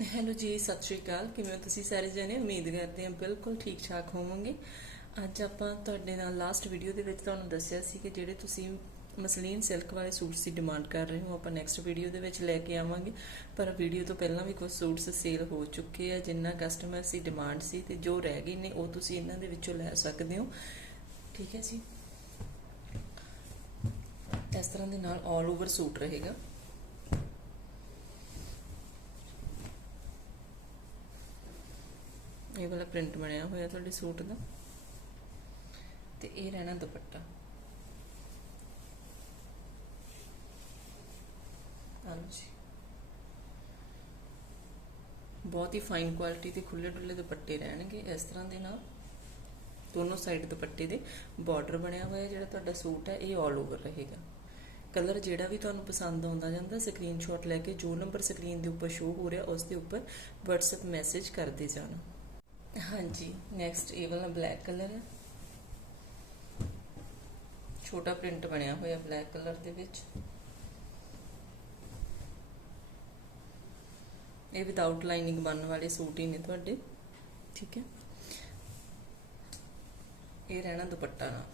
Hello ਜੀ, ਸਤਿ ਸ਼੍ਰੀ ਅਕਾਲ। ਕਿਵੇਂ ਹੋ ਤੁਸੀਂ ਸਾਰੇ ਜਣੇ? ਉਮੀਦ ਕਰਦੇ ਹਾਂ ਬਿਲਕੁਲ ਠੀਕ ਠਾਕ ਹੋਵੋਗੇ। ਅੱਜ ਆਪਾਂ ਤੁਹਾਡੇ ਨਾਲ ਲਾਸਟ ਵੀਡੀਓ ਦੇ ਵਿੱਚ ਤੁਹਾਨੂੰ ਦੱਸਿਆ ਸੀ ਕਿ ਜਿਹੜੇ ਤੁਸੀਂ ਮਸਲੀਨ ਸਿਲਕ ਵਾਲੇ ਸੂਟਸ ਦੀ ਡਿਮਾਂਡ ਕਰ ਰਹੇ ਹੋ, ਆਪਾਂ ਨੈਕਸਟ ਵੀਡੀਓ ਦੇ ਵਿੱਚ ਲੈ ਕੇ ਆਵਾਂਗੇ। ਪਰ ਵੀਡੀਓ ਤੋਂ ਪਹਿਲਾਂ ਵੀ ਕੁਝ ਸੂਟਸ ਸੇਲ ਹੋ ਚੁੱਕੇ ਆ, ਜਿੰਨਾ ਕਸਟਮਰਸ ਦੀ ਡਿਮਾਂਡ ਸੀ ਤੇ ਜੋ ਰਹਿ ਗਏ ਨੇ, ਉਹ ਤੁਸੀਂ ਇਹਨਾਂ ਦੇ ਵਿੱਚੋਂ ਲੈ ਸਕਦੇ ਹੋ। ਠੀਕ ਹੈ ਜੀ? ਇਸ ਤਰ੍ਹਾਂ ਦੇ ਨਾਲ 올 ਓਵਰ ਸੂਟ ਰਹੇਗਾ। ਇਹ ਵਾਲਾ ਪ੍ਰਿੰਟ ਬਣਿਆ ਹੋਇਆ ਤੁਹਾਡੇ ਸੂਟ ਦਾ। ਤੇ ਇਹ ਰਹਿਣਾ ਦੁਪੱਟਾ। ਆਲੋ ਬਹੁਤ ਹੀ ਫਾਈਨ ਕੁਆਲਿਟੀ ਦੇ ਖੁੱਲੇ ਡੁੱਲੇ ਦੁਪੱਟੇ ਰਹਿਣਗੇ ਇਸ ਤਰ੍ਹਾਂ ਦੇ ਨਾਲ। ਦੋਨੋਂ ਸਾਈਡ ਦੁਪੱਟੇ ਦੇ ਬਾਰਡਰ ਬਣਿਆ ਹੋਇਆ ਜਿਹੜਾ ਤੁਹਾਡਾ ਸੂਟ ਹੈ, ਇਹ 올 ਓਵਰ ਰਹੇਗਾ। ਕਲਰ ਜਿਹੜਾ ਵੀ ਤੁਹਾਨੂੰ ਪਸੰਦ ਆਉਂਦਾ ਜਾਂਦਾ ਸਕਰੀਨਸ਼ਾਟ ਲੈ ਕੇ ਜੋ ਨੰਬਰ ਸਕਰੀਨ ਦੇ ਉੱਪਰ ਸ਼ੋ ਹੋ ਰਿਹਾ, ਉਸ ਦੇ ਉੱਪਰ WhatsApp ਮੈਸੇਜ ਕਰਦੇ ਜਾਣਾ। ਹਾਂਜੀ ਨੈਕਸਟ ਇਹ ਵਾਲਾ ਬਲੈਕ ਕਲਰ ਹੈ। ਛੋਟਾ ਪ੍ਰਿੰਟ ਬਣਿਆ ਹੋਇਆ ਬਲੈਕ ਕਲਰ ਦੇ ਵਿੱਚ। ਇਹ ਵਿਦਆਊਟ ਲਾਈਨਿੰਗ ਬਣਨ ਵਾਲੇ ਸੂਟ ਹੀ ਨੇ ਤੁਹਾਡੇ, ਠੀਕ ਹੈ। ਇਹ ਰਹਿਣਾ ਦੁਪੱਟਾ ਨਾਲ।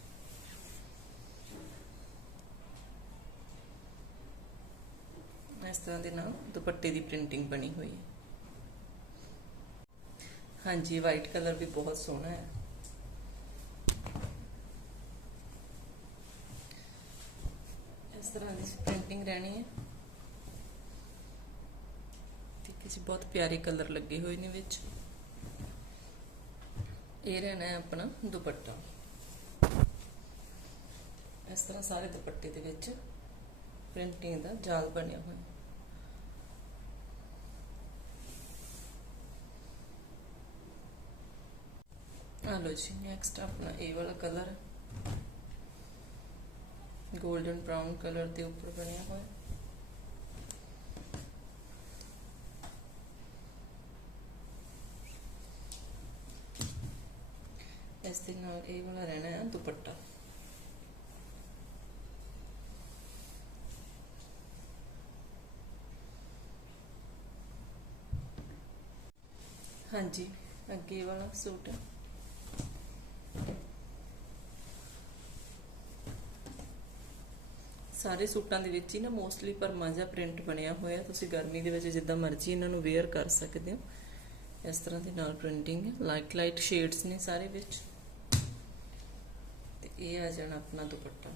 ਇਸ ਤਰ੍ਹਾਂ ਦੇ ਨਾਲ ਦੁਪੱਟੇ ਦੀ ਪ੍ਰਿੰਟਿੰਗ ਬਣੀ ਹੋਈ ਹੈ। ਹਾਂਜੀ ਵਾਈਟ ਕਲਰ ਵੀ ਬਹੁਤ ਸੋਹਣਾ ਹੈ। ਇਸ ਤਰ੍ਹਾਂ ਦੀ ਪ੍ਰਿੰਟਿੰਗ ਰਹਿਣੀ ਹੈ। ਠੀਕ ਹੈ ਜੀ ਬਹੁਤ ਪਿਆਰੇ ਕਲਰ ਲੱਗੇ ਹੋਏ ਨੇ ਵਿੱਚ। ਇਹ ਰਹਿਣਾ ਹੈ ਆਪਣਾ ਦੁਪੱਟਾ। ਇਸ ਤਰ੍ਹਾਂ ਸਾਰੇ ਦੁਪੱਟੇ ਦੇ ਵਿੱਚ ਪ੍ਰਿੰਟਿੰਗ ਦਾ ਜਾਲ ਬਣਿਆ ਹੋਇਆ। ਆ ਜੀ। ਨੈਕਸਟ ਆਪਣਾ ਇਹ ਵਾਲਾ ਕਲਰ 골ਡਨ ਬ੍ਰਾਊਨ ਕਲਰ ਦੇ ਉੱਪਰ ਬਣਿਆ ਹੋਇਆ। ਇਸ ਦੇ ਨਾਲ ਇਹ ਵਾਲਾ ਰਹਿਣਾ ਹੈ ਦੁਪੱਟਾ। ਹਾਂਜੀ, ਅੱਗੇ ਵਾਲਾ ਸੂਟ। ਸਾਰੇ ਸੂਟਾਂ ਦੇ ਵਿੱਚ ਹੀ ਨਾ ਮੋਸਟਲੀ ਪਰਮਾ ਜਿਹਾ ਪ੍ਰਿੰਟ ਬਣਿਆ ਹੋਇਆ। ਤੁਸੀਂ ਗਰਮੀ ਦੇ ਵਿੱਚ ਜਿੱਦਾਂ ਮਰਜ਼ੀ ਇਹਨਾਂ ਨੂੰ ਵੇਅਰ ਕਰ ਸਕਦੇ ਹੋ। ਇਸ ਤਰ੍ਹਾਂ ਦੇ ਨਾਲ ਪ੍ਰਿੰਟਿੰਗ ਹੈ। ਲਾਈਟ ਲਾਈਟ ਸ਼ੇਡਸ ਨੇ ਸਾਰੇ ਵਿੱਚ। ਤੇ ਇਹ ਆ ਜਾਣਾ ਆਪਣਾ ਦੁਪੱਟਾ।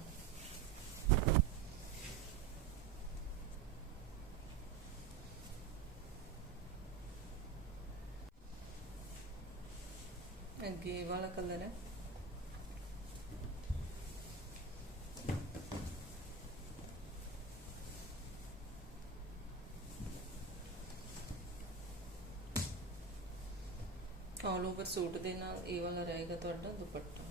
ਅੱਗੇ ਵਾਲਾ ਕਲਰ ਹੈ। ਆਲ ਓਵਰ ਸੂਟ ਦੇ ਨਾਲ ਇਹ ਵਾਲਾ ਰਹੇਗਾ ਤੁਹਾਡਾ ਦੁਪੱਟਾ।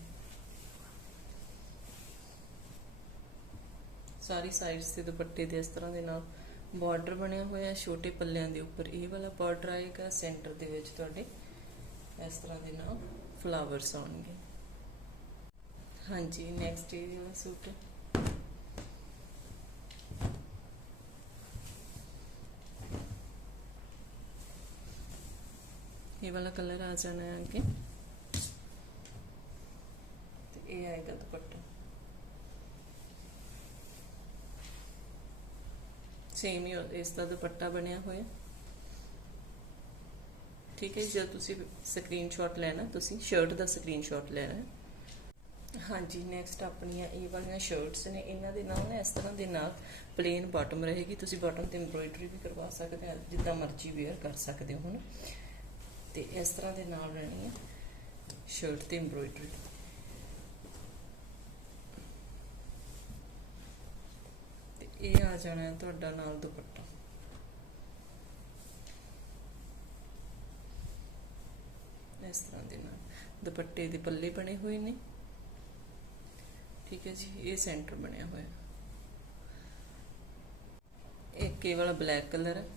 ਸਾਰੀ ਸਾਈਡਸ ਤੇ ਦੁਪੱਟੇ ਦੇ ਇਸ ਤਰ੍ਹਾਂ ਦੇ ਨਾਲ ਬਾਰਡਰ ਬਣਿਆ ਹੋਇਆ, ਛੋਟੇ ਪੱਲਿਆਂ ਦੇ ਉੱਪਰ ਇਹ ਵਾਲਾ ਬਾਰਡਰ ਆਏਗਾ ਸੈਂਟਰ ਦੇ ਵਿੱਚ ਤੁਹਾਡੇ ਇਸ ਤਰ੍ਹਾਂ ਦੇ ਨਾਲ ਫਲਾਵਰਸ ਆਉਣਗੇ। ਹਾਂਜੀ ਨੈਕਸਟ ਇਹ ਵਾਲਾ ਸੂਟ। ਇਹ ਵਾਲਾ ਕਲਰ ਆ ਜਾਣਾ ਹੈ ਅੱਗੇ। ਤੇ ਇਹ ਆਏਗਾ ਦੁਪੱਟਾ। ਸੇਮ ਹੀ ਇਸ ਦਾ ਦੁਪੱਟਾ ਬਣਿਆ ਹੋਇਆ। ਠੀਕ ਹੈ ਜਦ ਤੁਸੀਂ ਸਕਰੀਨਸ਼ਾਟ ਲੈਣਾ, ਤੁਸੀਂ ਸ਼ਰਟ ਦਾ ਸਕਰੀਨਸ਼ਾਟ ਲੈਣਾ। ਹਾਂਜੀ ਨੈਕਸਟ ਆਪਣੀਆਂ ਇਹ ਵਾਲੀਆਂ ਸ਼ਰਟਸ ਨੇ, ਇਹਨਾਂ ਦੇ ਨਾਲ ਇਸ ਤਰ੍ਹਾਂ ਦੇ ਨਾਲ ਪਲੇਨ ਬਾਟਮ ਰਹੇਗੀ। ਤੁਸੀਂ ਬਾਟਮ ਤੇ ਐਮਬ੍ਰੋਇਡਰੀ ਵੀ ਕਰਵਾ ਸਕਦੇ ਹੋ, ਜਿੱਦਾਂ ਮਰਜ਼ੀ ਵੇਅਰ ਕਰ ਸਕਦੇ ਹੋ ਹੁਣ ਤੇ ਇਸ ਤਰ੍ਹਾਂ ਦੇ ਨਾਲ ਰਹਿਣੀ ਹੈ। ਸ਼ਰਟ ਤੇ ਐਮਬ੍ਰੋਇਡਰੀ ਤੇ ਇਹ ਆ ਜਾਣਾ ਤੁਹਾਡਾ ਨਾਲ ਦੁਪੱਟਾ। ਇਸ ਤਰ੍ਹਾਂ ਦੇ ਨਾਲ। ਦੁਪੱਟੇ ਦੇ ਪੱਲੇ ਬਣੇ ਹੋਏ ਨੇ। ਠੀਕ ਹੈ ਜੀ, ਇਹ ਸੈਂਟਰ ਬਣਿਆ ਹੋਇਆ। ਇਹ ਕੇਵਲ ਬਲੈਕ ਕਲਰ ਹੈ।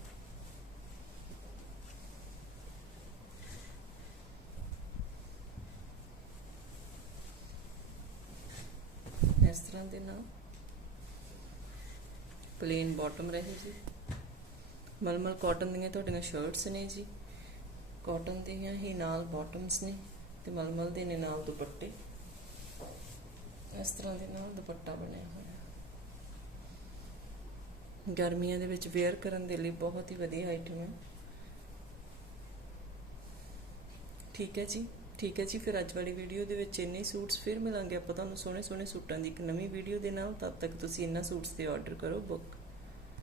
ਇਸ ਤਰ੍ਹਾਂ ਦੇ ਨਾਲ। ਪਲੇਨ ਬਾਟਮ ਰਹੇ ਜੀ। ਮਲਮਲ ਕਾਟਨ ਦੀਆਂ ਤੁਹਾਡੀਆਂ ਸ਼ਰਟਸ ਨੇ ਜੀ। ਕਾਟਨ ਦੀਆਂ ਹੀ ਨਾਲ ਬਾਟਮਸ ਨੇ ਤੇ ਮਲਮਲ ਦੇ ਨੇ ਨਾਲ ਦੁਪੱਟੇ। ਇਸ ਤਰ੍ਹਾਂ ਦੇ ਨਾਲ ਦੁਪੱਟਾ ਬਣਿਆ ਹੋਇਆ। ਗਰਮੀਆਂ ਦੇ ਵਿੱਚ ਵੇਅਰ ਕਰਨ ਦੇ ਲਈ ਬਹੁਤ ਹੀ ਵਧੀਆ ਆਈਟਮ ਹੈ। ਠੀਕ ਹੈ ਜੀ। ਠੀਕ ਹੈ ਜੀ, ਫਿਰ ਅੱਜ ਵਾਲੀ ਵੀਡੀਓ ਦੇ ਵਿੱਚ ਇੰਨੇ ਸੂਟਸ ਫਿਰ ਮਿਲਾਂਗੇ ਆਪਾਂ ਤੁਹਾਨੂੰ ਸੋਹਣੇ ਸੋਹਣੇ ਸੂਟਾਂ ਦੀ। ਇੱਕ ਨਵੀਂ ਵੀਡੀਓ ਦੇ ਨਾਲ ਤਦ ਤੱਕ ਤੁਸੀਂ ਇਹਨਾਂ ਸੂਟਸ ਤੇ ਆਰਡਰ ਕਰੋ ਬੁੱਕ